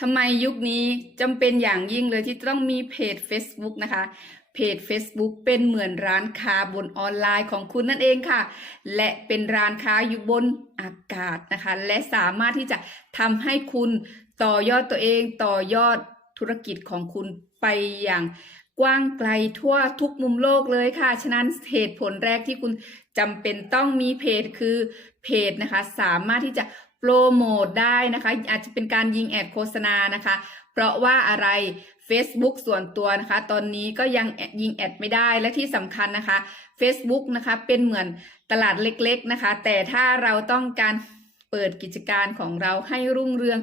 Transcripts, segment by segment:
ทำไมยุคนี้จำเป็นอย่างยิ่งเลยที่ต้องมีเพจ Facebook นะคะ เพจ Facebook เป็นเหมือนร้านค้าบนออนไลน์ของคุณนั่นเองค่ะ และเป็นร้านค้าอยู่บนอากาศนะคะ และสามารถที่จะทำให้คุณต่อยอดตัวเอง ต่อยอดธุรกิจของคุณไปอย่างกว้างไกลทั่วทุกมุมโลกเลยค่ะ ฉะนั้นเหตุผลแรกที่คุณจำเป็นต้องมีเพจคือเพจนะคะ สามารถที่จะ โปรโมทได้นะคะ อาจจะเป็นการยิงแอดโฆษณานะคะ เพราะว่าอะไร Facebook ส่วนตัวนะคะ ตอนนี้ก็ยังยิงแอดไม่ได้และที่สำคัญนะคะ Facebook นะคะเป็นเหมือนตลาดเล็กๆนะคะ แต่ถ้าเราต้องการเปิดกิจการของเราให้รุ่งเรือง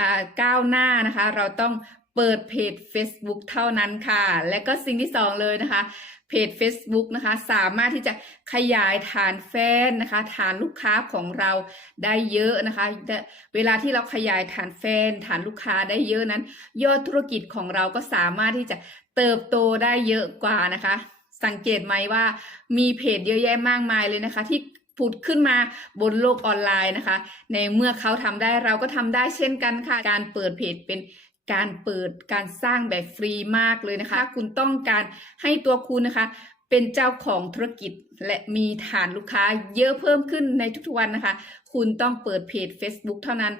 อก้าวหน้านะคะ เราต้องเปิดเพจ Facebook เท่านั้นค่ะ และก็สิ่งที่สองเลยนะคะ เพจ Facebook นะคะ สามารถที่จะขยายฐานแฟนนะคะ ฐานลูกค้าของเราได้เยอะนะคะและเวลาที่เราขยายฐานแฟน ฐานลูกค้าได้เยอะนั้น ยอดธุรกิจของเราก็สามารถที่จะเติบโตได้เยอะกว่านะคะ สังเกตไหมว่ามีเพจเยอะแยะมากมายเลยนะคะ ที่ผุดขึ้นมาบนโลกออนไลน์นะคะ ในเมื่อเขาทำได้เราก็ทำได้เช่นกันค่ะ การเปิดเพจเป็น การเปิดการสร้างแบบฟรีมากเลยนะคะ คุณต้องการให้ตัวคุณนะคะ เป็นเจ้าของธุรกิจและมีฐานลูกค้าเยอะเพิ่มขึ้นในทุกๆวันนะคะ คุณต้องเปิดเพจ Facebook เท่านั้น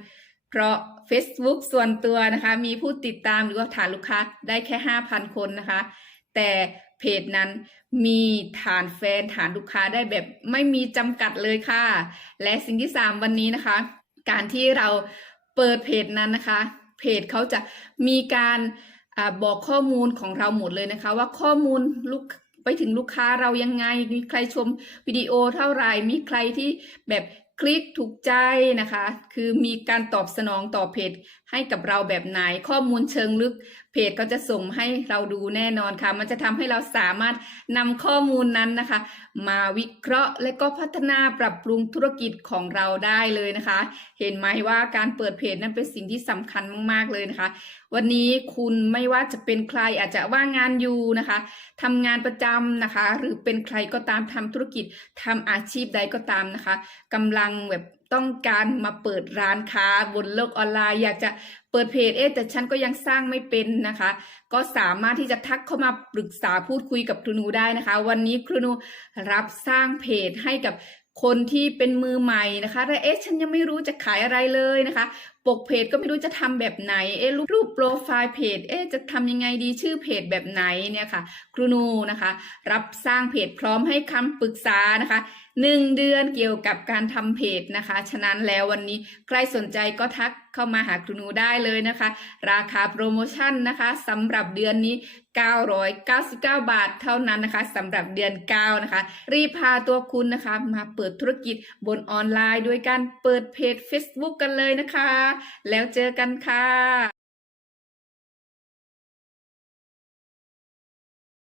เพราะ Facebook ส่วนตัวนะคะ มีผู้ติดตามหรือว่าฐานลูกค้าได้แค่ 5,000 คนนะคะ แต่เพจนั้นมีฐานแฟนฐานลูกค้าได้แบบไม่มีจำกัดเลยค่ะ และสิ่งที่ 3 วันนี้นะคะ การที่เราเปิดเพจนั้นนะคะ เพจเขาจะมีการอบอกข้อมูลของเราหมดเลยนะคะ ว่าข้อมูลลูกไปถึงลูกค้าเรายังไง มีใครชมวิดีโอเท่าไหร่มีใครที่แบบ คลิกถูกใจนะคะ คือมีการตอบสนองต่อเพจให้กับเราแบบไหน ข้อมูลเชิงลึก เพจก็จะส่งให้เราดูแน่นอนค่ะ มันจะทำให้เราสามารถนำข้อมูลนั้นนะคะ มาวิเคราะห์และก็พัฒนาปรับปรุงธุรกิจของเราได้เลยนะคะ เห็นไหมว่าการเปิดเพจนั้นเป็นสิ่งที่สำคัญมาก ๆ เลยนะคะ วันนี้คุณไม่ว่าจะเป็นใครอาจจะว่างงานอยู่นะคะทำงานประจำนะคะ หรือเป็นใครก็ตามทำธุรกิจทำอาชีพใดก็ตามนะคะกำลังแบบต้องการมาเปิดร้านค้าบนโลกออนไลน์ อยากจะเปิดเพจเอ๊ะแต่ฉันก็ยังสร้างไม่เป็นนะคะ ก็สามารถที่จะทักเข้ามาปรึกษาพูดคุยกับครูนูได้นะคะ วันนี้ครูนูรับสร้างเพจให้กับคนที่เป็นมือใหม่นะคะและเอ๊ะฉันยังไม่รู้จะขายอะไรเลยนะคะ ปกเพจก็ไม่รู้จะทำแบบไหน เอ๊ะรูปโปรไฟล์เพจ เอ๊ะจะทำยังไงดีชื่อเพจแบบไหนเนี่ยค่ะ ครูนูนะคะ รับสร้างเพจพร้อมให้คำปรึกษานะคะหนึ่งเดือนเกี่ยวกับการทำเพจนะคะ ฉะนั้นแล้ววันนี้ใครสนใจก็ทักเข้ามาหาครูนูได้เลยนะคะ ราคาโปรโมชั่นนะคะสำหรับเดือนนี้ 999 บาทเท่านั้นนะคะสำหรับเดือน9นะคะ รีพาตัวคุณนะคะ มาเปิดธุรกิจบนออนไลน์ ด้วยการเปิดเพจ Facebook กันเลยนะคะ แล้วเจอกันค่ะ